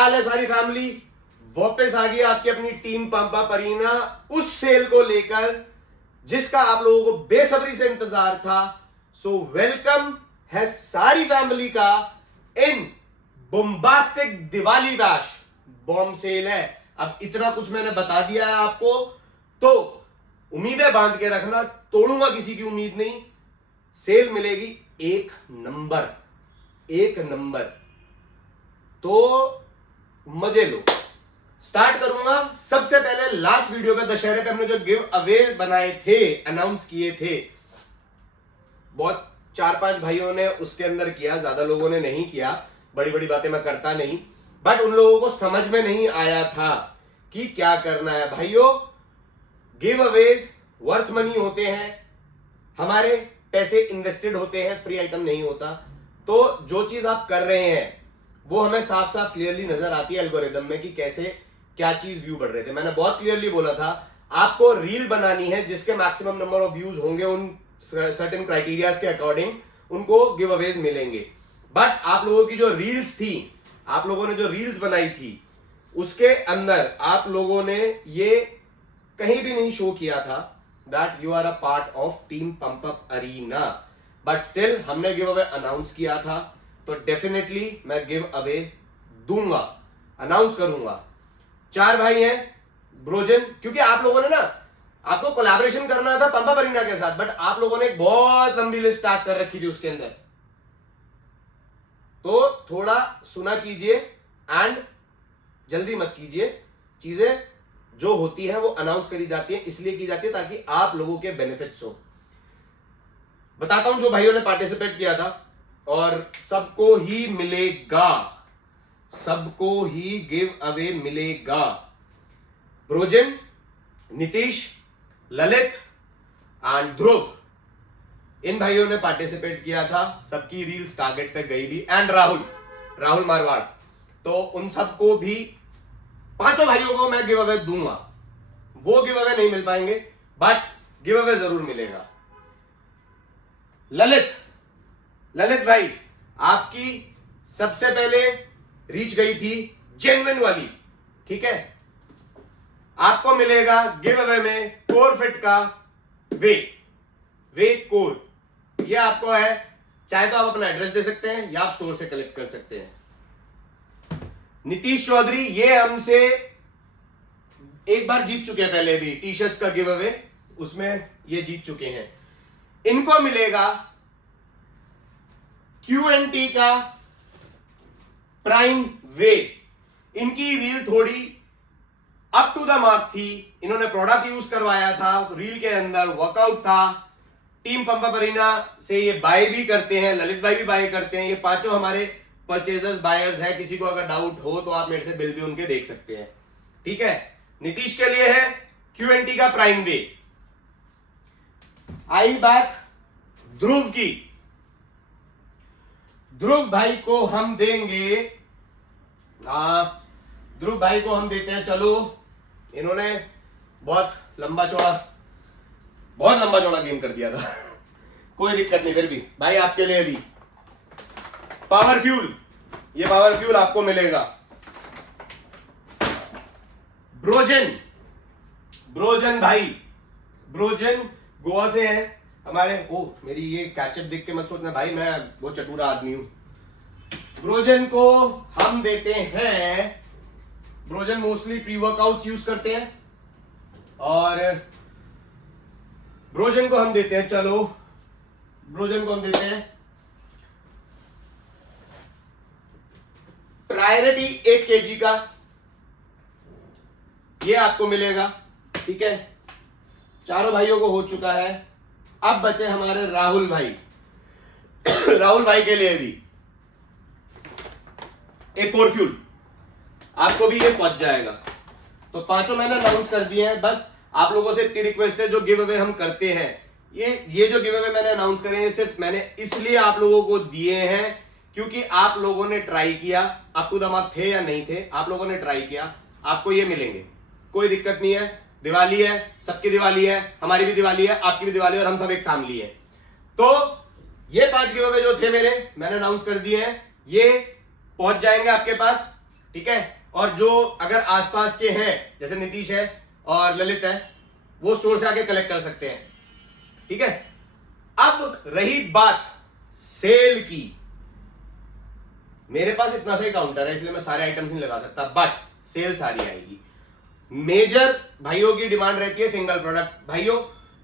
हाल है सारी फैमिली? वापस आ गई आपकी अपनी टीम पंप अप अरीना उस सेल को लेकर जिसका आप लोगों को बेसब्री से इंतजार था। सो वेलकम है सारी फैमिली का इन बोम्बास्टिक दिवाली बैश बॉम्ब सेल है। अब इतना कुछ मैंने बता दिया है आपको, तो उम्मीदें बांध के रखना, तोड़ूंगा किसी की उम्मीद नहीं। सेल मिलेगी एक नंबर, तो मजे लो। स्टार्ट करूंगा सबसे पहले लास्ट वीडियो पे दशहरे पे हमने जो गिव अवे बनाए थे, अनाउंस किए थे, बहुत 4-5 भाइयों ने उसके अंदर किया, ज्यादा लोगों ने नहीं किया। बड़ी बड़ी बातें मैं करता नहीं, बट उन लोगों को समझ में नहीं आया था कि क्या करना है। भाइयों, गिव अवेज वर्थ मनी होते हैं, हमारे पैसे इन्वेस्टेड होते हैं, फ्री आइटम नहीं होता। तो जो चीज आप कर रहे हैं वो हमें साफ साफ क्लियरली नजर आती है एल्गोरिदम में कि कैसे क्या चीज व्यू बढ़ रहे थे। मैंने बहुत क्लियरली बोला था आपको रील बनानी है जिसके मैक्सिमम नंबर ऑफ व्यूज होंगे, उन सर्टेन क्राइटेरियाज के अकॉर्डिंग उनको गिव अवेज मिलेंगे। बट आप लोगों की जो रील्स थी, आप लोगों ने जो रील्स बनाई थी, उसके अंदर आप लोगों ने ये कहीं भी नहीं शो किया था that you are a part of team pump up arena. But still हमने गिव अवे अनाउंस किया था, तो डेफिनेटली मैं गिव अवे दूंगा, अनाउंस करूंगा। 4 भाई हैं ब्रोजन, क्योंकि आप लोगों ने ना, आपको कोलैबोरेशन करना था पंप अप अरीना के साथ, बट आप लोगों ने एक बहुत लंबी लिस्ट टैग कर रखी थी उसके अंदर। तो थोड़ा सुना कीजिए एंड जल्दी मत कीजिए। चीजें जो होती है वो अनाउंस करी जाती है, इसलिए की जाती है ताकि आप लोगों के बेनिफिट्स हो। बताता हूं जो भाइयों ने पार्टिसिपेट किया था, और सबको ही मिलेगा, सबको ही गिव अवे मिलेगा। ब्रोजन, नीतीश, ललित एंड ध्रुव, इन भाइयों ने पार्टिसिपेट किया था, सबकी रील्स टारगेट पे गई भी। एंड राहुल मारवाड़, तो उन सबको भी, 5 भाइयों को मैं गिव अवे दूंगा। वो गिव अवे नहीं मिल पाएंगे बट गिव अवे जरूर मिलेगा। ललित भाई, आपकी सबसे पहले रीच गई थी जेन्युइन वाली, ठीक है? आपको मिलेगा गिव अवे में कोर फिट का वे कोर। ये आपको है, चाहे तो आप अपना एड्रेस दे सकते हैं या आप स्टोर से कलेक्ट कर सकते हैं। नीतीश चौधरी, ये हमसे एक बार जीत चुके हैं पहले भी टी शर्ट्स का गिव अवे, उसमें ये जीत चुके हैं। इनको मिलेगा Q&T का प्राइम वे। इनकी रील थोड़ी अप टू द मार्क थी, इन्होंने प्रोडक्ट यूज करवाया था, रील के अंदर वर्कआउट था। टीम पंप अप अरीना से ये बाय भी करते हैं, ललित भाई भी बाय करते हैं। ये 5 हमारे परचेजर्स बायर्स हैं। किसी को अगर डाउट हो तो आप मेरे से बिल भी उनके देख सकते हैं, ठीक है? नीतीश के लिए है Q&T का प्राइम वे। आई बात ध्रुव की। ध्रुव भाई को हम देंगे, ध्रुव भाई को हम देते हैं, चलो इन्होंने बहुत लंबा चौड़ा गेम कर दिया था कोई दिक्कत नहीं, फिर भी भाई आपके लिए भी पावर फ्यूल, ये पावर फ्यूल आपको मिलेगा। ब्रोजन भाई, ब्रोजन गोवा से हैं हमारे। मेरी ये कैचअप देख के मत सोचना भाई, मैं वो चतुरा आदमी हूं। ब्रोजन को हम देते हैं, Brojen mostly pre workouts use करते हैं, और ब्रोजन को हम देते हैं, चलो ब्रोजन को हम देते हैं प्रायोरिटी 8 kg का, ये आपको मिलेगा, ठीक है? चारों भाइयों को हो चुका है। अब बचे हमारे राहुल भाई राहुल भाई के लिए भी एक और फ्यूल, आपको भी ये पहुंच जाएगा। तो 5 मैंने अनाउंस कर दिए हैं। बस आप लोगों से इतनी रिक्वेस्ट है, जो गिव अवे हम करते हैं, ये जो गिव अवे मैंने अनाउंस करे हैं, सिर्फ मैंने इसलिए आप लोगों को दिए हैं क्योंकि आप लोगों ने ट्राई किया। अप टू द मार्क थे या नहीं थे, आप लोगों ने ट्राई किया, आपको ये मिलेंगे, कोई दिक्कत नहीं है। दिवाली है, सबकी दिवाली है, हमारी भी दिवाली है, आपकी भी दिवाली है, और हम सब एक फैमिली है। तो ये 5 गिव अवे जो थे मेरे, मैंने अनाउंस कर दिए हैं, ये पहुंच जाएंगे आपके पास। ठीक है। और जो अगर आसपास के हैं जैसे नीतीश है और ललित है, वो स्टोर से आके कलेक्ट कर सकते हैं, ठीक है। अब रही बात सेल की, मेरे पास इतना सा ही काउंटर है इसलिए मैं सारे आइटम्स नहीं लगा सकता, बट सेल सारी आएगी। मेजर भाइयों की डिमांड रहती है सिंगल प्रोडक्ट। भाइयों,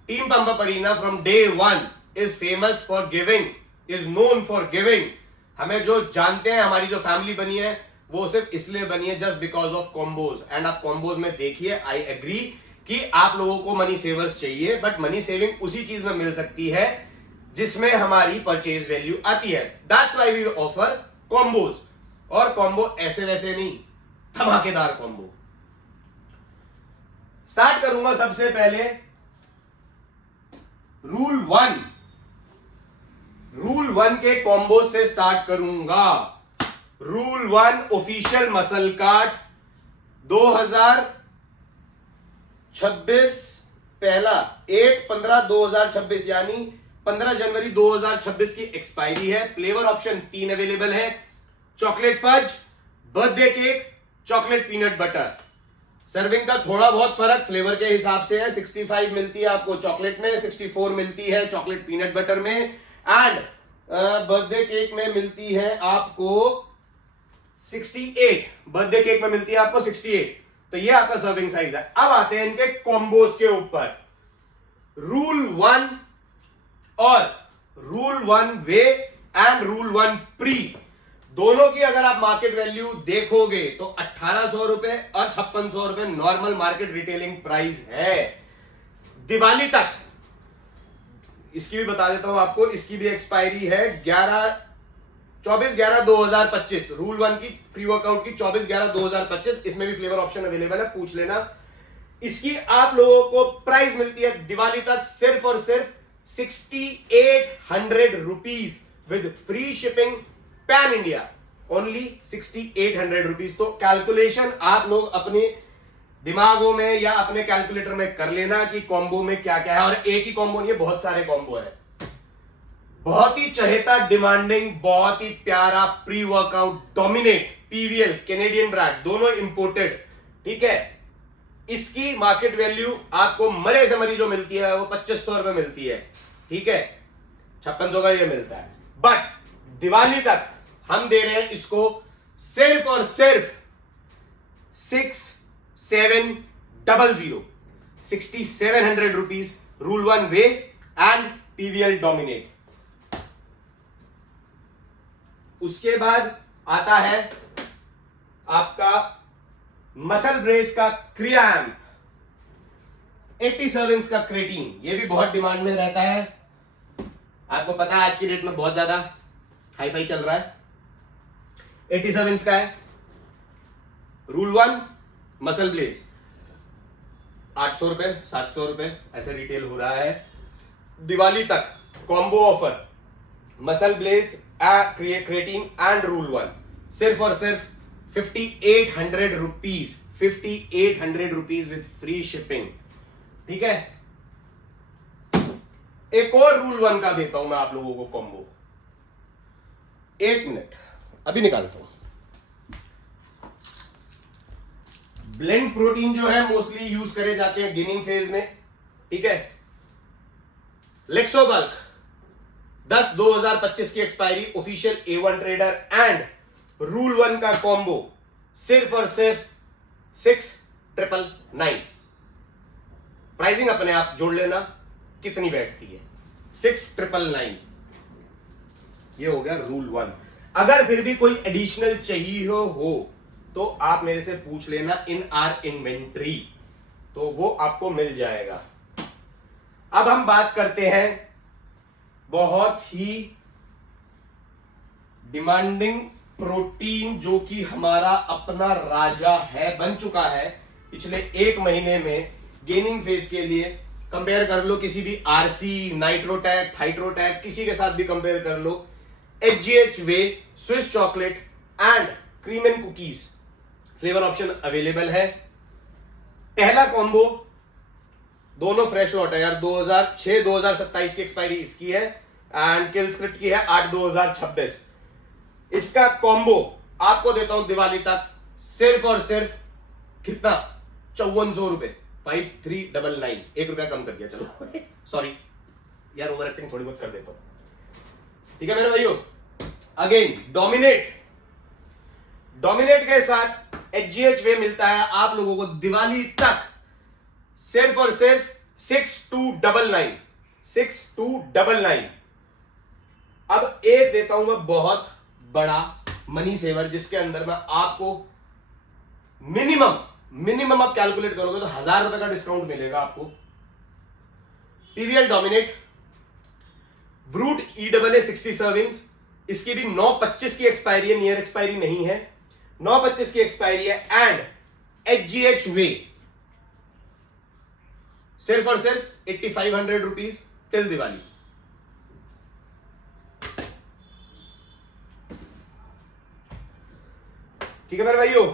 team pump arena from day one is famous for giving, is known for giving. हमें जो जानते हैं, हमारी जो फैमिली बनी है वो सिर्फ इसलिए बनी है just because of combos. And आप कॉम्बोज में देखिए, आई एग्री कि आप लोगों को मनी सेवर्स चाहिए, बट मनी सेविंग उसी चीज में मिल सकती है जिसमें हमारी परचेज वैल्यू आती है। That's why we offer combos. और कॉम्बो ऐसे वैसे नहीं, धमाकेदार कॉम्बो। स्टार्ट करूंगा सबसे पहले रूल वन के कॉम्बो से स्टार्ट करूंगा। Rule one official muscle cart 2026, पहला 1/15/2026 यानी 15 जनवरी 2026 की एक्सपायरी है। फ्लेवर ऑप्शन 3 अवेलेबल है, chocolate fudge, birthday cake, chocolate peanut butter. Serving का थोड़ा बहुत फर्क फ्लेवर के हिसाब से है, 65 मिलती है आपको चॉकलेट में, 64 मिलती है चॉकलेट पीनट बटर में, एंड बर्थडे केक में मिलती है आपको 68। बर्थडे केक में मिलती है आपको 68। तो ये आपका सर्विंग साइज है। अब आते हैं इनके कॉम्बोज के ऊपर। रूल वन और rule one way and rule one pre, दोनों की अगर आप मार्केट वैल्यू देखोगे तो 1800 रुपए और 5600 रुपए नॉर्मल मार्केट रिटेलिंग प्राइस है दिवाली तक। इसकी भी बता देता हूं आपको, इसकी भी एक्सपायरी है 24/11/2025। रूल वन की प्री वर्कआउट की 24/11/2025। इसमें भी फ्लेवर ऑप्शन अवेलेबल है, पूछ लेना। इसकी आप लोगों को प्राइस मिलती है दिवाली तक सिर्फ और सिर्फ 6800 rupees with free shipping pan India, only 6800 rupees. तो कैलकुलेशन आप लोग अपने दिमागों में या अपने कैलकुलेटर में कर लेना कि कॉम्बो में क्या क्या है। और एक ही कॉम्बो नहीं है, बहुत सारे कॉम्बो है। बहुत ही चहेता, डिमांडिंग, बहुत ही प्यारा pre workout dominate PVL Canadian brand, दोनों इंपोर्टेड, ठीक है। इसकी मार्केट वैल्यू आपको मरे से मरी जो मिलती है वो 2500 रुपए मिलती है, ठीक है। 5600 का ये मिलता है, बट दिवाली तक हम दे रहे हैं इसको सिर्फ और सिर्फ 6700 rupees. Rule one way and PVL dominate. उसके बाद आता है आपका मसल ब्रेस का क्रियाम, 80 सर्विंग्स का क्रेटीन। ये भी बहुत डिमांड में रहता है, आपको पता है आज की डेट में बहुत ज्यादा हाई फाई चल रहा है। 80 सर्विंग्स का है। रूल वन मसल ब्लेस 800 रुपए, 700 रुपए ऐसे रिटेल हो रहा है दिवाली तक। Combo offer muscle bless, creatine and rule one, सिर्फ और सिर्फ 5800 rupees, 5800 rupees with free shipping, ठीक है। एक और रूल वन का देता हूं मैं आप लोगों को कॉम्बो, 1 मिनट अभी निकालता हूं। ब्लेंड प्रोटीन जो है मोस्टली यूज करे जाते हैं गेनिंग फेज में, ठीक है। लेक्सोबल्क 10/2025 की expiry, official A1 trader and rule one का कॉम्बो सिर्फ और सिर्फ 6999। प्राइसिंग अपने आप जोड़ लेना कितनी बैठती है, 6999। ये हो गया रूल वन। अगर फिर भी कोई एडिशनल चाहिए हो तो आप मेरे से पूछ लेना इन आर इन्वेंट्री, तो वो आपको मिल जाएगा। अब हम बात करते हैं बहुत ही डिमांडिंग प्रोटीन, जो कि हमारा अपना राजा है, बन चुका है पिछले 1 महीने में गेनिंग फेज के लिए। कंपेयर कर लो किसी भी आरसी, नाइट्रोटैक, हाइड्रोटैक, किसी के साथ भी कंपेयर कर लो। HGH way, Swiss chocolate and cream and cookies, flavour option available है। पहला कॉम्बो दोनों फ्रेश लॉट है यार, 2006-2027 की एक्सपायरी इसकी है एंड किल स्क्रिप्ट की है 8/2026। इसका कॉम्बो आपको देता हूं दिवाली तक सिर्फ और सिर्फ कितना, 5400 रुपए, 5399, 1 रुपया कम कर दिया, चलो सॉरी यार, ओवर एक्टिंग थोड़ी बहुत कर देता हूं, ठीक है मेरे भाइयों। अगेन डोमिनेट के साथ HGH वे मिलता है आप लोगों को दिवाली तक सिर्फ और सिर्फ 6299। अब एक देता हूं मैं बहुत बड़ा मनी सेवर, जिसके अंदर मैं आपको मिनिमम आप कैलकुलेट करोगे तो 1000 रुपए का डिस्काउंट मिलेगा आपको। PVL dominate brute EAA 60 servings, इसकी भी 9/25 की एक्सपायरी है, नियर एक्सपायरी नहीं है, 9/25 की एक्सपायरी है। एंड HGH वे सिर्फ और सिर्फ 8500 रुपीज टिल दिवाली। ठीक है मेरे भाइयों।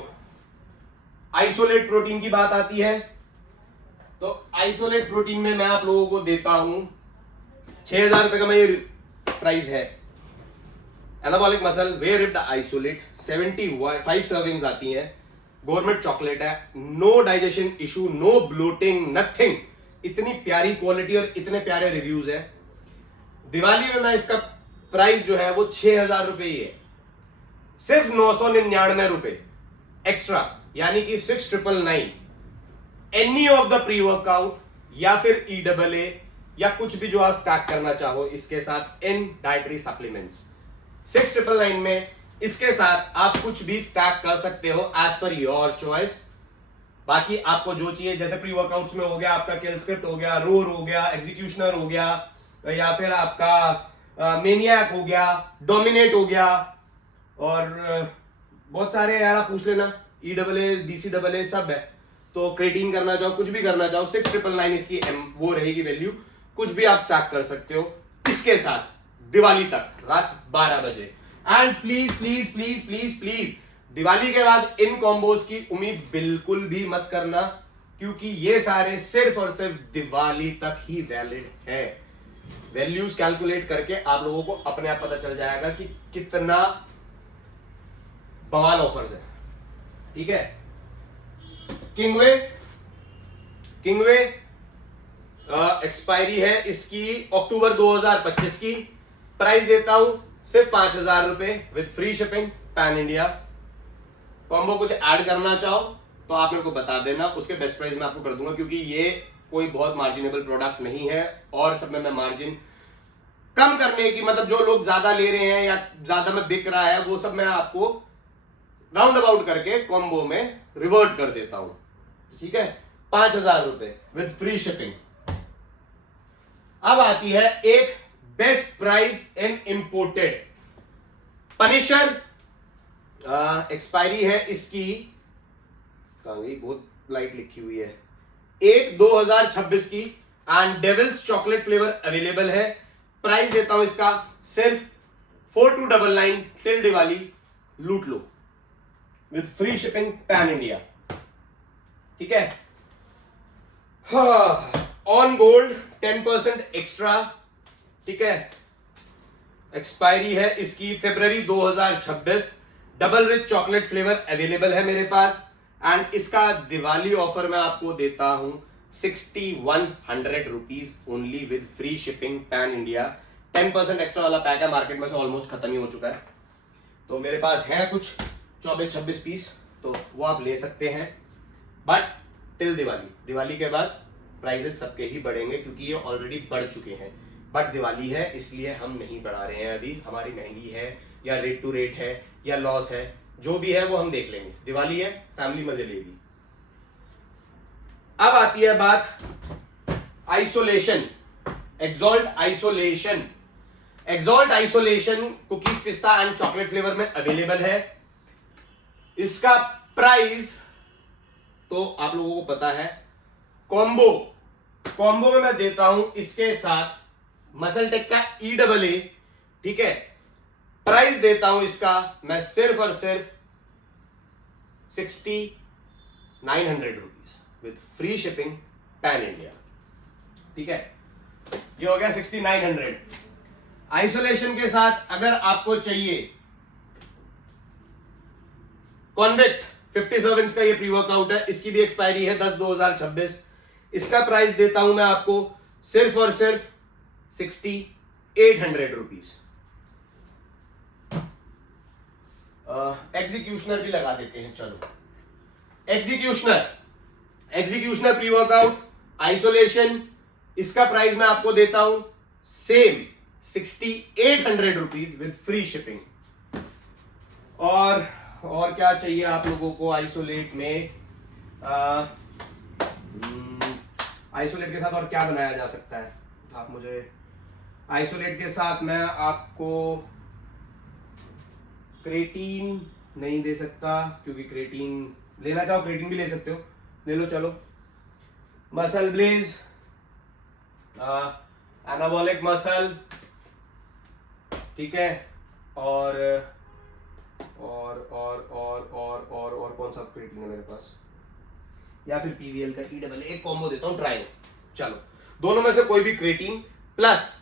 आइसोलेट प्रोटीन की बात आती है तो आइसोलेट प्रोटीन में मैं आप लोगों को देता हूं 6000 रुपए का मैं ये प्राइस है। Anabolic muscle whey ripped isolate 75 servings आती हैं, गवर्नमेंट चॉकलेट है, no digestion issue, no bloating, nothing. इतनी प्यारी क्वालिटी और इतने प्यारे रिव्यूज है। दिवाली में मैं इसका प्राइस जो है वो 6000 रुपए ही है, सिर्फ 999 रुपए एक्स्ट्रा, यानी कि 6999। Any of the pre workout या फिर EAA या कुछ भी जो आप स्टार्ट करना चाहो इसके साथ इन डाइटरी सप्लीमेंट्स 6999 में, इसके साथ आप कुछ भी स्टार्ट कर सकते हो एज पर योर चॉइस। बाकी आपको जो चाहिए, जैसे प्री वर्कआउट्स में हो गया आपका किल स्क्रिप्ट हो गया, रोर हो गया, एग्जीक्यूशनर हो गया, या फिर आपका मेनियक हो गया, डोमिनेट हो गया, और बहुत सारे यार आप पूछ लेना, EAA DCAA सब है। तो क्रेटीन करना चाहो, कुछ भी करना चाहो, 6999 इसकी वो रहेगी वैल्यू, कुछ भी आप स्टार्ट कर सकते हो इसके साथ दिवाली तक रात 12 बजे। And please please please please please Diwali के बाद इन कॉम्बोज की उम्मीद बिल्कुल भी मत करना, क्योंकि ये सारे सिर्फ और सिर्फ दिवाली तक ही वैलिड है। वैल्यूज कैलकुलेट करके आप लोगों को अपने आप पता चल जाएगा कि कितना बवाल ऑफर्स है। ठीक है, किंगवे एक्सपायरी है इसकी अक्टूबर 2025 की, प्राइस देता हूं सिर्फ 5000 रुपए with free shipping pan India. Combo कुछ ऐड करना चाहो तो आप मेरे को बता देना, उसके बेस्ट प्राइस मैं आपको कर दूंगा, क्योंकि ये कोई बहुत मार्जिनेबल प्रोडक्ट नहीं है और सब में मैं मार्जिन कम करने की, मतलब जो लोग ज्यादा ले रहे हैं या ज्यादा में बिक रहा है वो सब मैं आपको राउंड अबाउट करके कॉम्बो में रिवर्ट कर देता हूं। ठीक है, 5000 रुपए विद फ्री शिपिंग। अब आती है एक best price in imported punisher. Expiry है इसकी, बहुत लाइट लिखी हुई है, 1/2026 की, and devil's chocolate flavour available है। प्राइस देता हूं इसका सिर्फ 4299 टिल दिवाली, लूट लो with free shipping pan India. ठीक है, ऑन गोल्ड 10% एक्स्ट्रा। ठीक है, एक्सपायरी है इसकी फरवरी 2026, double rich chocolate flavour available है मेरे पास, एंड इसका दिवाली ऑफर मैं आपको देता हूं 6100 rupees only with free shipping pan India. 10% extra वाला पैक है, मार्केट में से ऑलमोस्ट खत्म ही हो चुका है, तो मेरे पास है कुछ 24-26 पीस, तो वो आप ले सकते हैं। बट टिल दिवाली के बाद प्राइसेस सबके ही बढ़ेंगे, क्योंकि ये ऑलरेडी बढ़ चुके हैं। बट दिवाली है इसलिए हम नहीं बढ़ा रहे हैं अभी, हमारी महंगी है या रेट टू रेट है या लॉस है, जो भी है वो हम देख लेंगे। दिवाली है, फैमिली मजे लेगी। अब आती है बात आइसोलेशन, एक्सॉल्ट आइसोलेशन कुकीज, पिस्ता एंड चॉकलेट फ्लेवर में अवेलेबल है। इसका प्राइस तो आप लोगों को पता है। कॉम्बो में मैं देता हूं इसके साथ मसल टेक का EAA। ठीक है, प्राइस देता हूं इसका मैं सिर्फ और सिर्फ 6900 rupees with free shipping pan India. ठीक है, ये हो गया 6900। आइसोलेशन के साथ अगर आपको चाहिए कॉन्वेक्ट 50 सर्विंग्स का ये प्री वर्कआउट है, इसकी भी एक्सपायरी है 10/2026। इसका प्राइस देता हूं मैं आपको सिर्फ और सिर्फ 6800 रुपीज। एग्जीक्यूशनर भी लगा देते हैं, चलो एग्जीक्यूशनर प्री वर्कआउट आइसोलेशन, इसका प्राइस मैं आपको देता हूं same 6800 rupees with free shipping. और क्या चाहिए आप लोगों को आइसोलेट में? आइसोलेट के साथ और क्या बनाया जा सकता है? आप मुझे आइसोलेट के साथ मैं आपको क्रेटीन नहीं दे सकता, क्योंकि क्रेटीन लेना चाहो क्रेटीन भी ले सकते हो, ले लो चलो। मसल ब्लेज, एनाबॉलिक मसल, ठीक है। और कौन सा क्रेटीन है मेरे पास, या फिर पीवीएल का ई एक कॉम्बो देता हूं, ट्राई। चलो दोनों में से कोई भी क्रेटीन प्लस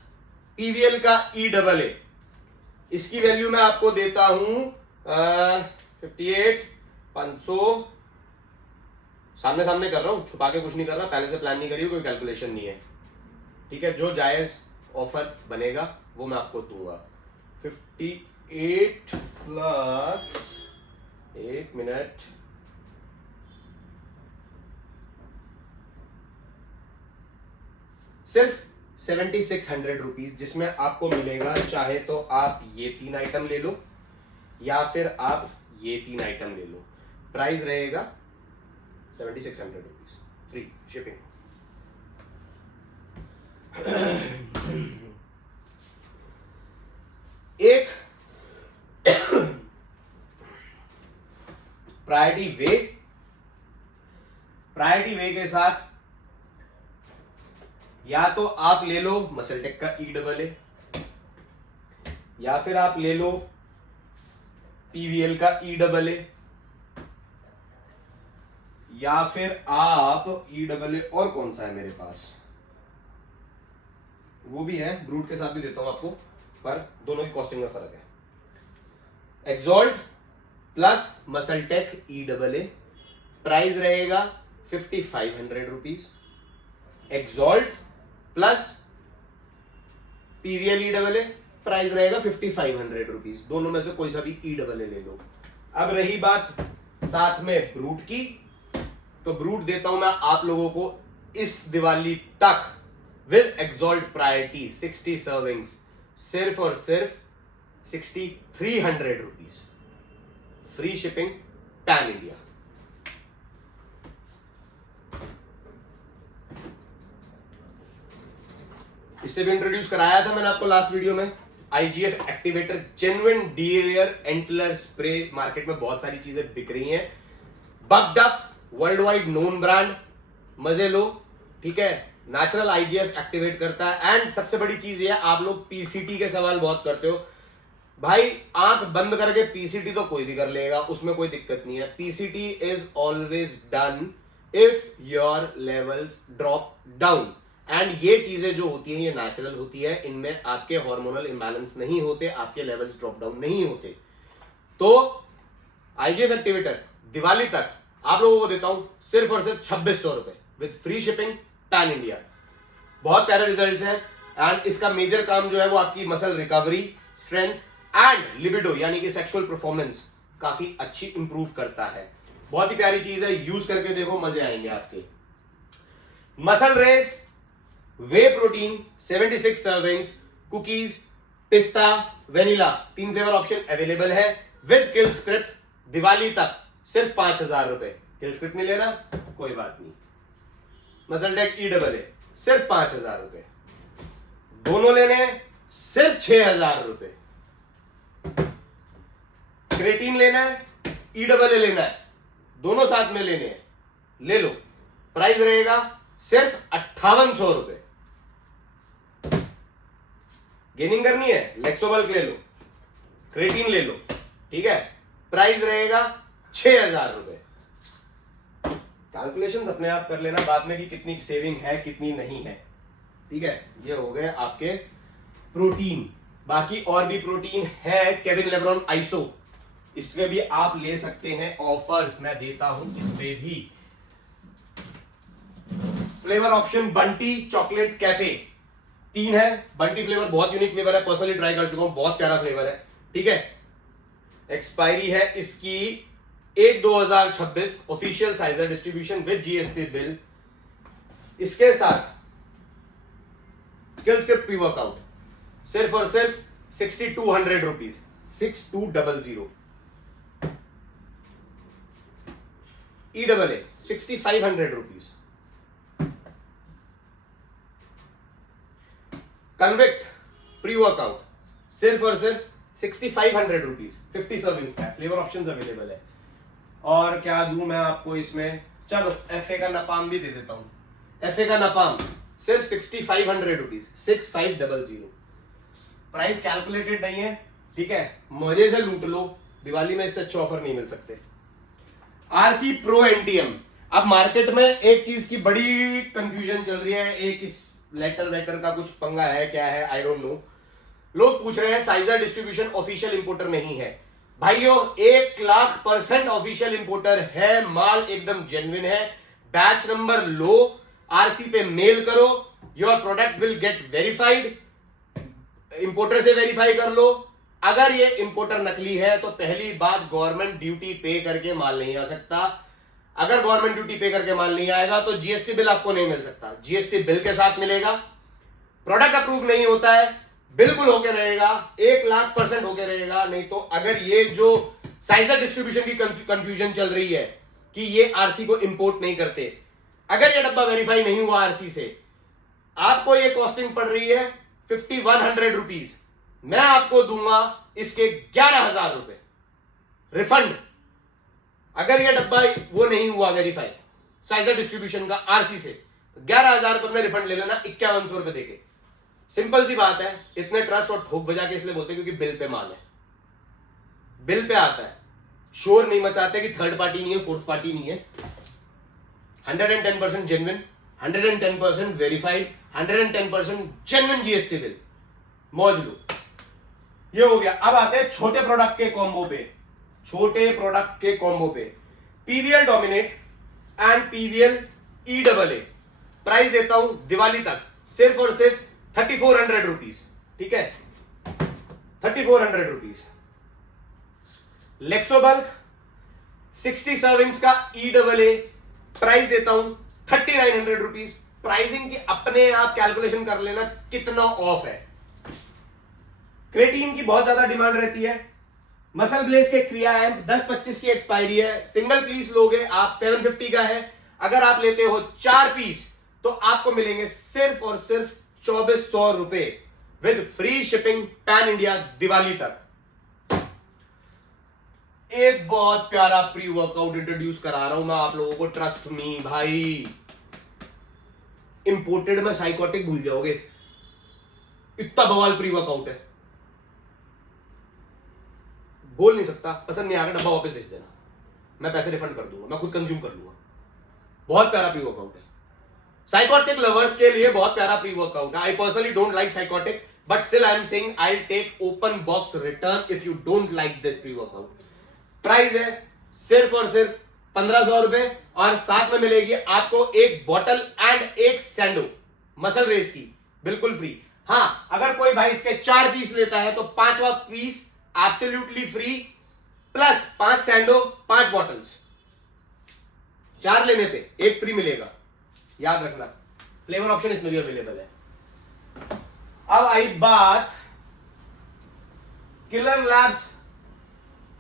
पीवीएल का ई, इसकी वैल्यू मैं आपको देता हूं 58,500। सामने कर रहा हूं, छुपा के कुछ नहीं कर रहा, पहले से प्लान नहीं करी, कोई कैलकुलेशन नहीं है, ठीक है। जो जायज ऑफर बनेगा वो मैं आपको दूंगा। 58 प्लस 1 मिनट, सिर्फ 7600 रुपीज, जिसमें आपको मिलेगा, चाहे तो आप ये 3 आइटम ले लो या फिर आप ये 3 आइटम ले लो। प्राइस रहेगा 7600 रुपीज, फ्री शिपिंग। एक प्रायोरिटी वे के साथ या तो आप ले लो मसलटेक का ई, या फिर आप ले लो पीवीएल का ई, या फिर आप ई, और कौन सा है मेरे पास, वो भी है, ब्रूट के साथ भी देता हूं आपको, पर दोनों की कॉस्टिंग में फर्क है। एक्सॉल्ट प्लस मसलटेक ई, प्राइस रहेगा 5500 रुपीज। एक्सॉल्ट प्लस पीवीएल ई, प्राइस रहेगा 5500 रुपीज। दोनों में से कोई सा भी ई, ले लो। अब रही बात साथ में ब्रूट की, तो ब्रूट देता हूं मैं आप लोगों को इस दिवाली तक विद एक्सॉल्ट प्रायोरिटी 60 सर्विंग्स, सिर्फ और सिर्फ 6300 rupees, free shipping pan India. इससे भी इंट्रोड्यूस कराया था मैंने आपको लास्ट वीडियो में, IGF activator genuine deer antler spray. Market में बहुत सारी चीजें बिक रही हैं, backed up world wide known brand, मजे लो, ठीक है। नेचुरल आईजीएफ एक्टिवेट करता है। एंड सबसे बड़ी चीज ये, आप लोग पीसीटी के सवाल बहुत करते हो भाई, आंख बंद करके पीसीटी तो कोई भी कर लेगा, उसमें कोई दिक्कत नहीं है। PCT is always done if your levels drop down. And ये चीजें जो होती हैं ये नेचुरल होती है, इनमें आपके हार्मोनल इंबैलेंस नहीं होते, आपके लेवल्स ड्रॉप डाउन नहीं होते। तो आईजीएफ एक्टिवेटर दिवाली तक आप लोगों को देता हूं सिर्फ और सिर्फ 2600 रुपए with free shipping pan India. बहुत प्यारे रिजल्ट्स हैं। एंड इसका मेजर काम जो है वो आपकी muscle recovery, strength and libido यानी कि सेक्सुअल परफॉर्मेंस काफी अच्छी इंप्रूव करता है। बहुत ही प्यारी चीज है, यूज करके देखो, मजे आएंगे आपके। मसल रेस वे प्रोटीन 76 सर्विंग्स, कुकीज, पिस्ता, वेनिला, 3 फ्लेवर ऑप्शन अवेलेबल है विद किल स्क्रिप्ट। दिवाली तक सिर्फ 5000 रुपए। किल स्क्रिप्ट नहीं लेना कोई बात नहीं, मसलटेक ई, सिर्फ 5000 रुपए। दोनों लेने सिर्फ 6000 रुपए। क्रेटीन लेना है, ई लेना है, दोनों साथ में लेने हैं, ले लो। प्राइस रहेगा सिर्फ 5800 रुपए। गेनिंग करनी है, लेक्सोबल्क ले लो, क्रेटीन ले लो, ठीक है। प्राइस रहेगा 6000 रुपए। कैलकुलेशंस अपने आप कर लेना बाद में कि कितनी सेविंग है कितनी नहीं है, ठीक है। ये हो गए आपके प्रोटीन। बाकी और भी प्रोटीन है, केविन लेब्रॉन आइसो, इसमें भी आप ले सकते हैं ऑफर्स, मैं देता हूं इसमें भी। Flavour option Bunty chocolate cafe 3 है। बंटी फ्लेवर बहुत यूनिक फ्लेवर है, पर्सनली ट्राई कर चुका हूं, बहुत प्यारा फ्लेवर है, ठीक है। एक्सपायरी है इसकी 1/2026, ऑफिशियल साइज है, डिस्ट्रीब्यूशन विद जीएसटी बिल। इसके साथ किल स्क्रिप्ट प्री वर्कआउट सिर्फ और सिर्फ 6200 rupees, 6200। EAA 6500 rupees. Convict pre workout सिर्फ और सिर्फ 6500 रुपीज, 50 सर्विंग्स का। फ्लेवर ऑप्शंस अवेलेबल है। और क्या दूं मैं आपको इसमें, चलो एफए का नपाम भी दे देता हूं। एफए का नपाम सिर्फ 6500 रुपीज, 6500। प्राइस कैलकुलेटेड नहीं है, ठीक है, मजे से लूट लो, दिवाली में इससे अच्छे ऑफर नहीं मिल सकते। RC pro NTM. अब मार्केट में एक चीज की बड़ी कंफ्यूजन चल रही है, एक इस लेटर का कुछ पंगा है, क्या है आई डोंट नो। लोग पूछ रहे हैं साइजर डिस्ट्रीब्यूशन ऑफिशियल इंपोर्टर नहीं है। भाइयों 1,00,000% ऑफिशियल इंपोर्टर है, माल एकदम जेन्युइन है, बैच नंबर लो, आरसी पे मेल करो, your product will get verified, importer से वेरीफाई कर लो। अगर ये इंपोर्टर नकली है तो पहली बात गवर्नमेंट ड्यूटी पे करके माल नहीं आ सकता। अगर गवर्नमेंट ड्यूटी पे करके माल नहीं आएगा तो जीएसटी बिल आपको नहीं मिल सकता, जीएसटी बिल के साथ मिलेगा। प्रोडक्ट अप्रूव नहीं होता है, बिल्कुल होके रहेगा, 1,00,000% होके रहेगा। नहीं तो अगर ये जो साइजर डिस्ट्रीब्यूशन की कंफ्यूजन चल रही है कि ये आरसी को इंपोर्ट नहीं करते, अगर ये डब्बा वेरीफाई नहीं हुआ आरसी से, आपको ये कॉस्टिंग पड़ रही है 5100 रुपीज, मैं आपको दूंगा इसके 11,000 रुपए रिफंड। अगर ये डब्बा वो नहीं हुआ वेरीफाई साइजर डिस्ट्रीब्यूशन का आरसी से, 11,000 रुपए में रिफंड ले लेना 5100 रुपए देके। सिंपल सी बात है। इतने ट्रस्ट और ठोक बजा के इसलिए बोलते हैं क्योंकि बिल पे माल है, बिल पे आता है, शोर नहीं मचाते कि थर्ड पार्टी नहीं है, फोर्थ पार्टी नहीं है। 110% genuine, 110% verified, 110% genuine GST bill, मौज लो। ये हो गया। अब आते हैं छोटे प्रोडक्ट के कॉम्बो पे, छोटे प्रोडक्ट के कॉम्बो पे। PVL dominate and PVL EAA price देता हूं दिवाली तक सिर्फ और सिर्फ 3400 रुपीज, ठीक है, 3400 रुपीज। लेक्सोबल्क 60 सर्विंग्स का EAA प्राइस देता हूं 3900 रुपीज। प्राइसिंग की अपने आप कैलकुलेशन कर लेना कितना ऑफ है। क्रेटीन की बहुत ज्यादा डिमांड रहती है। मसल ब्लेज के क्रिया एम्प 10-25 की एक्सपायरी है, सिंगल पीस लोगे आप 750 का है। अगर आप लेते हो 4 पीस तो आपको मिलेंगे सिर्फ और सिर्फ 2400 रुपए with free shipping pan India Diwali तक। एक बहुत प्यारा प्री वर्कआउट इंट्रोड्यूस करा रहा हूं मैं आप लोगों को, ट्रस्ट मी भाई, इंपोर्टेड में साइकोटिक भूल जाओगे, इतना बवाल प्री वर्कआउट है, बोल नहीं सकता। पसंद नहीं आएगा डब्बा वापस भेज देना, मैं पैसे रिफंड कर दूंगा, मैं खुद कंज्यूम कर लूंगा। बहुत प्यारा प्री वर्कआउट है, साइकोटिक लवर्स के लिए बहुत प्यारा प्री वर्कआउट है। I personally don't like psychotic but still I am saying I will take open box return if you don't like this pre workout. Price है सिर्फ और सिर्फ 1500 रुपए और साथ में मिलेगी आपको एक बॉटल एंड एक सैंडो मसल रेस की, बिल्कुल फ्री। हां, अगर कोई भाई इसके 4 पीस लेता है तो 5वां पीस एब्सोल्युटली फ्री प्लस 5 सैंडो 5 बॉटल्स, 4 लेने पे 1 फ्री मिलेगा, याद रखना। फ्लेवर ऑप्शन इसमें भी अवेलेबल है। अब आई बात killer labs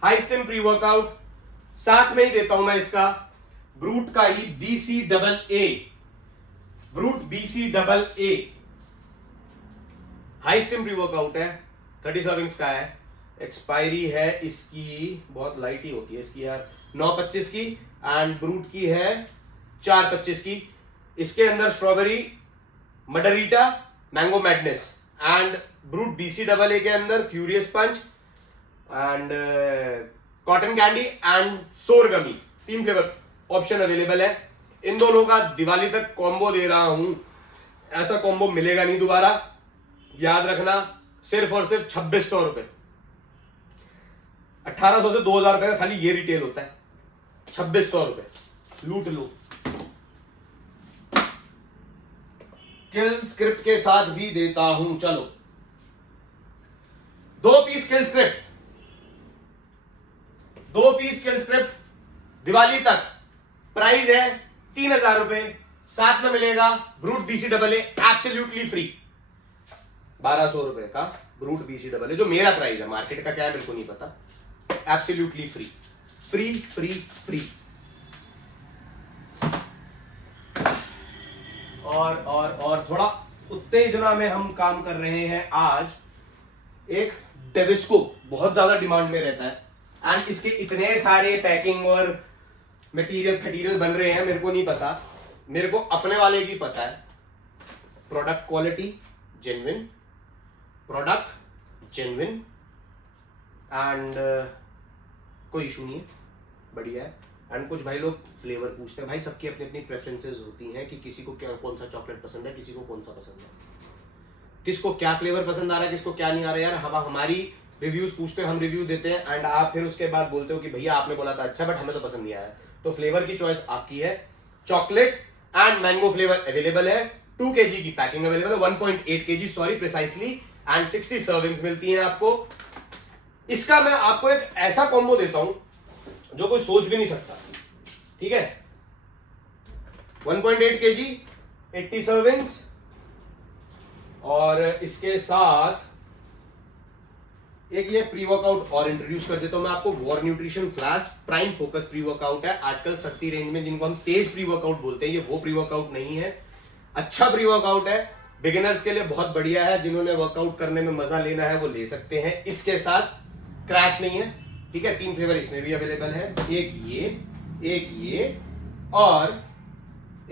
high stem pre workout, साथ में ही देता हूं मैं इसका ब्रूट का ही BCAA, brute BCAA high stem pre workout है, 30 सर्विंग्स का है। एक्सपायरी है इसकी, बहुत लाइट ही होती है इसकी यार, 9/25 की, एंड ब्रूट की है 4/25 की। इसके अंदर strawberry, margarita, mango madness and brute BCAA के अंदर furious punch and cotton candy and सोरगमी, 3 फ्लेवर ऑप्शन अवेलेबल है। इन दोनों का दिवाली तक कॉम्बो दे रहा हूं, ऐसा कॉम्बो मिलेगा नहीं दोबारा, याद रखना। सिर्फ और सिर्फ 2600 रुपए, 1800 से 2000 रुपए का खाली ये रिटेल होता है, 2600 रुपए लूट लो। किल स्क्रिप्ट के साथ भी देता हूं, चलो 2 पीस किल स्क्रिप्ट, 2 पीस किल स्क्रिप्ट दिवाली तक, प्राइस है 3000 रुपए, साथ में मिलेगा ब्रूट BCAA एब्सोल्युटली फ्री, 1200 रुपए का ब्रूट BCAA, जो मेरा प्राइस है, मार्केट का क्या है मेरे को नहीं पता, absolutely free free free free. और थोड़ा उत्तेजना में हम काम कर रहे हैं आज। एक डेविस्को बहुत ज्यादा डिमांड में रहता है एंड इसके इतने सारे पैकिंग और मटेरियल बन रहे हैं, मेरे को नहीं पता, मेरे को अपने वाले की पता है। Product quality genuine, product genuine and कोई इशू नहीं है, बढ़िया है। एंड कुछ भाई लोग फ्लेवर पूछते हैं, भाई सबकी अपनी अपनी प्रेफरेंसेस होती हैं कि किसी को क्या कौन सा चॉकलेट पसंद है, किसी को कौन सा पसंद है, किसको क्या फ्लेवर पसंद आ रहा है, किसको क्या नहीं आ रहा है। यार हम हमारी रिव्यूज पूछते हैं, हम रिव्यू देते हैं एंड आप फिर उसके बाद बोलते हो कि भैया आपने बोला था अच्छा बट हमें तो पसंद नहीं आया। तो फ्लेवर की चॉइस आपकी है। Chocolate and mango flavour available है, 2 kg की पैकिंग अवेलेबल है, 1.8 kg sorry precisely, and 60 servings मिलती हैं आपको। इसका मैं आपको एक ऐसा कॉम्बो देता हूं जो कोई सोच भी नहीं सकता, ठीक है। 1.8 kg 80 सर्विंग्स, और इसके साथ एक ये प्री वर्कआउट और इंट्रोड्यूस कर देता हूं मैं आपको, war nutrition flash prime focus pre workout है। आजकल सस्ती रेंज में जिनको हम तेज प्री वर्कआउट बोलते हैं, ये वो प्री वर्कआउट नहीं है, अच्छा प्री वर्कआउट है, बिगिनर्स के लिए बहुत बढ़िया है, जिन्होंने वर्कआउट करने में मजा लेना है वो ले सकते हैं। इसके साथ क्रैश नहीं है, ठीक है। 3 फ्लेवर इसमें भी अवेलेबल है, एक ये और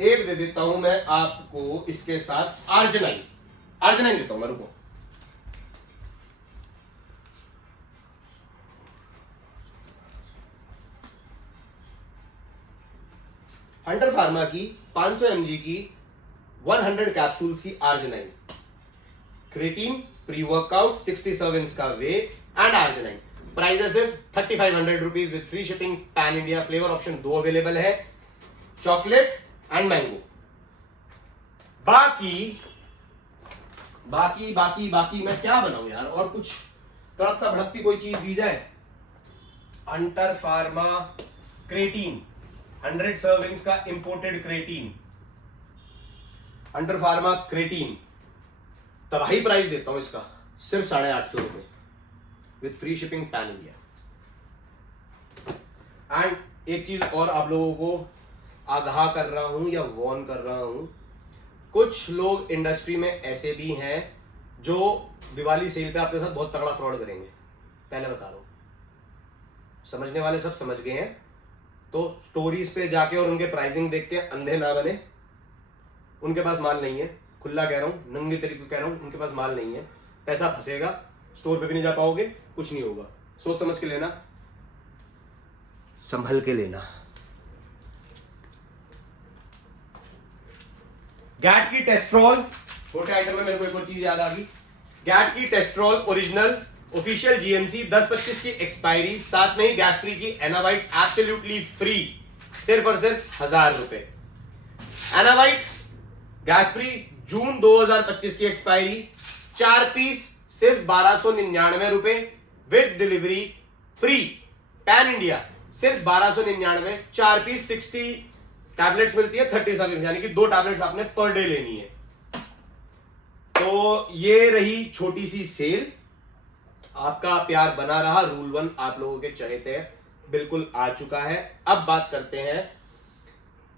एक दे देता हूं मैं आपको इसके साथ आर्जिनाइन देता हूं मैं, रुको। हंटर फार्मा की 500 mg की 100 कैप्सूल्स की arginine, creatine pre workout 60 servings का वे एंड आर्जिनाइन। प्राइस है सिर्फ 3500 rupees with free shipping pan India. Flavour option 2 available है, चॉकलेट एंड मैंगो। बाकी मैं क्या बनाऊं यार, और कुछ तड़कता भड़कती कोई चीज दी जाए। हंटर फार्मा क्रेटीन 100 सर्विंग्स का imported creatine, Hunter pharma creatine, तबाही प्राइस देता हूं इसका सिर्फ 850 रुपए with free shipping pan India. And एक चीज और आप लोगों को आगाह कर रहा हूं या वॉर्न कर रहा हूं, कुछ लोग इंडस्ट्री में ऐसे भी हैं जो दिवाली सेल पे आपके साथ बहुत तगड़ा फ्रॉड करेंगे, पहले बता रहा हूं। समझने वाले सब समझ गए हैं, तो स्टोरीज पे जाके और उनके प्राइसिंग देख के अंधे ना बने। उनके पास माल नहीं है, खुला कह रहा हूं, नंगे तरीके कह रहा हूं, उनके पास माल नहीं है, पैसा फंसेगा, स्टोर पे भी नहीं जा पाओगे, कुछ नहीं होगा। सोच समझ के लेना, संभल के लेना। गैट की टेस्ट्रॉल, छोटे आइटम में मेरे को एक और चीज याद आ गई, गैट की टेस्ट्रॉल ओरिजिनल ऑफिशियल जीएमसी 10-25 की एक्सपायरी, साथ में ही गैस फ्री की एनावाइट एब्सोल्युटली फ्री, सिर्फ और सिर्फ 1000 रुपए। एनावाइट गैस फ्री जून 2025 की एक्सपायरी, 4 पीस सिर्फ 1299 रुपए with delivery free pan India, सिर्फ 1299, 4 पीस 60 टैबलेट्स मिलती है 30 सर्विंग्स, यानी कि 2 टैबलेट्स आपने पर डे लेनी है। तो ये रही छोटी सी सेल, आपका प्यार बना रहा, रूल 1 आप लोगों के चहेते बिल्कुल आ चुका है। अब बात करते हैं,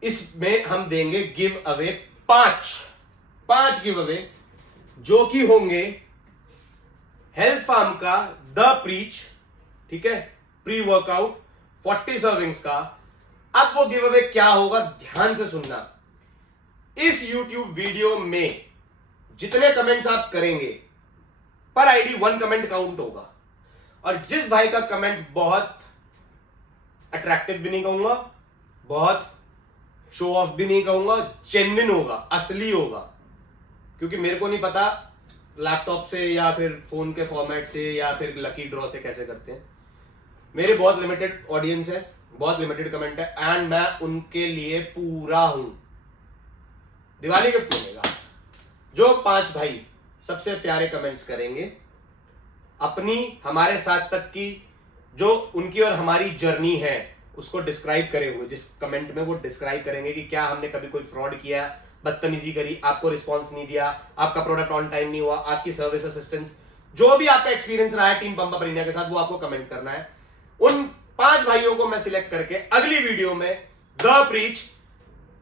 इसमें हम देंगे गिव अवे 5 गिव अवे, जो कि होंगे हेल्थ फार्म का द प्रीच, ठीक है, प्री वर्कआउट 40 सर्विंग्स का। अब वो गिव अवे क्या होगा, ध्यान से सुनना। इस YouTube वीडियो में जितने कमेंट्स आप करेंगे पर आईडी 1 कमेंट काउंट होगा, और जिस भाई का कमेंट बहुत अट्रैक्टिव भी नहीं कहूंगा, बहुत शो ऑफ भी नहीं कहूंगा, जेन्युइन होगा, असली होगा, क्योंकि मेरे को नहीं पता लैपटॉप से या फिर फोन के फॉर्मेट से या फिर लकी ड्रॉ से कैसे करते हैं। मेरे बहुत लिमिटेड ऑडियंस है, बहुत लिमिटेड कमेंट है, एंड मैं उनके लिए पूरा हूं। दिवाली गिफ्ट मिलेगा। जो 5 भाई सबसे प्यारे कमेंट्स करेंगे, अपनी हमारे साथ तक की जो उनकी और हमारी जर्नी है उसको डिस्क्राइब करे हुए, जिस कमेंट में वो डिस्क्राइब करेंगे कि क्या हमने कभी कोई फ्रॉड किया, बदतमीजी करी, आपको रिस्पॉन्स नहीं दिया, आपका प्रोडक्ट ऑन टाइम नहीं हुआ, आपकी सर्विस असिस्टेंस, जो भी आपका एक्सपीरियंस रहा है टीम पंप अप इंडिया के साथ, वो आपको कमेंट करना है। उन 5 भाइयों को मैं सिलेक्ट करके अगली वीडियो में द प्रीच,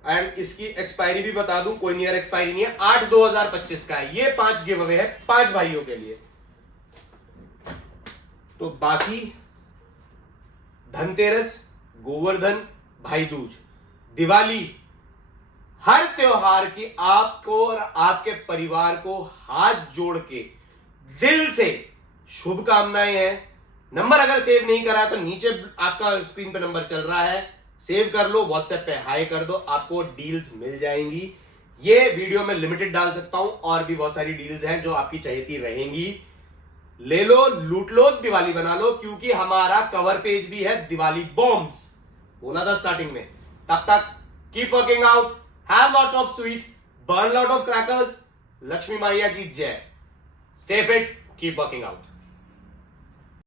एंड इसकी एक्सपायरी भी बता दूं, कोई नियर एक्सपायरी नहीं है, 8/2025 का है। ये 5 गिव अवे है 5 भाइयों के लिए। तो बाकी धनतेरस, गोवर्धन, भाई दूज, दिवाली, हर त्योहार की आपको और आपके परिवार को हाथ जोड़ के दिल से शुभकामनाएं हैं। नंबर अगर सेव नहीं करा तो नीचे आपका स्क्रीन पे नंबर चल रहा है, सेव कर लो, व्हाट्सएप पे हाई कर दो, आपको डील्स मिल जाएंगी। ये वीडियो में लिमिटेड डाल सकता हूं, और भी बहुत सारी डील्स हैं जो आपकी चाहती रहेंगी। ले लो, लूट लो, दिवाली बना लो, क्योंकि हमारा कवर पेज भी है दिवाली बॉम्ब्स, बोला था स्टार्टिंग में। तब तक keep working out, have lot of sweet, burn lot of crackers, Lakshmi मैया की जय, stay fit, keep working out.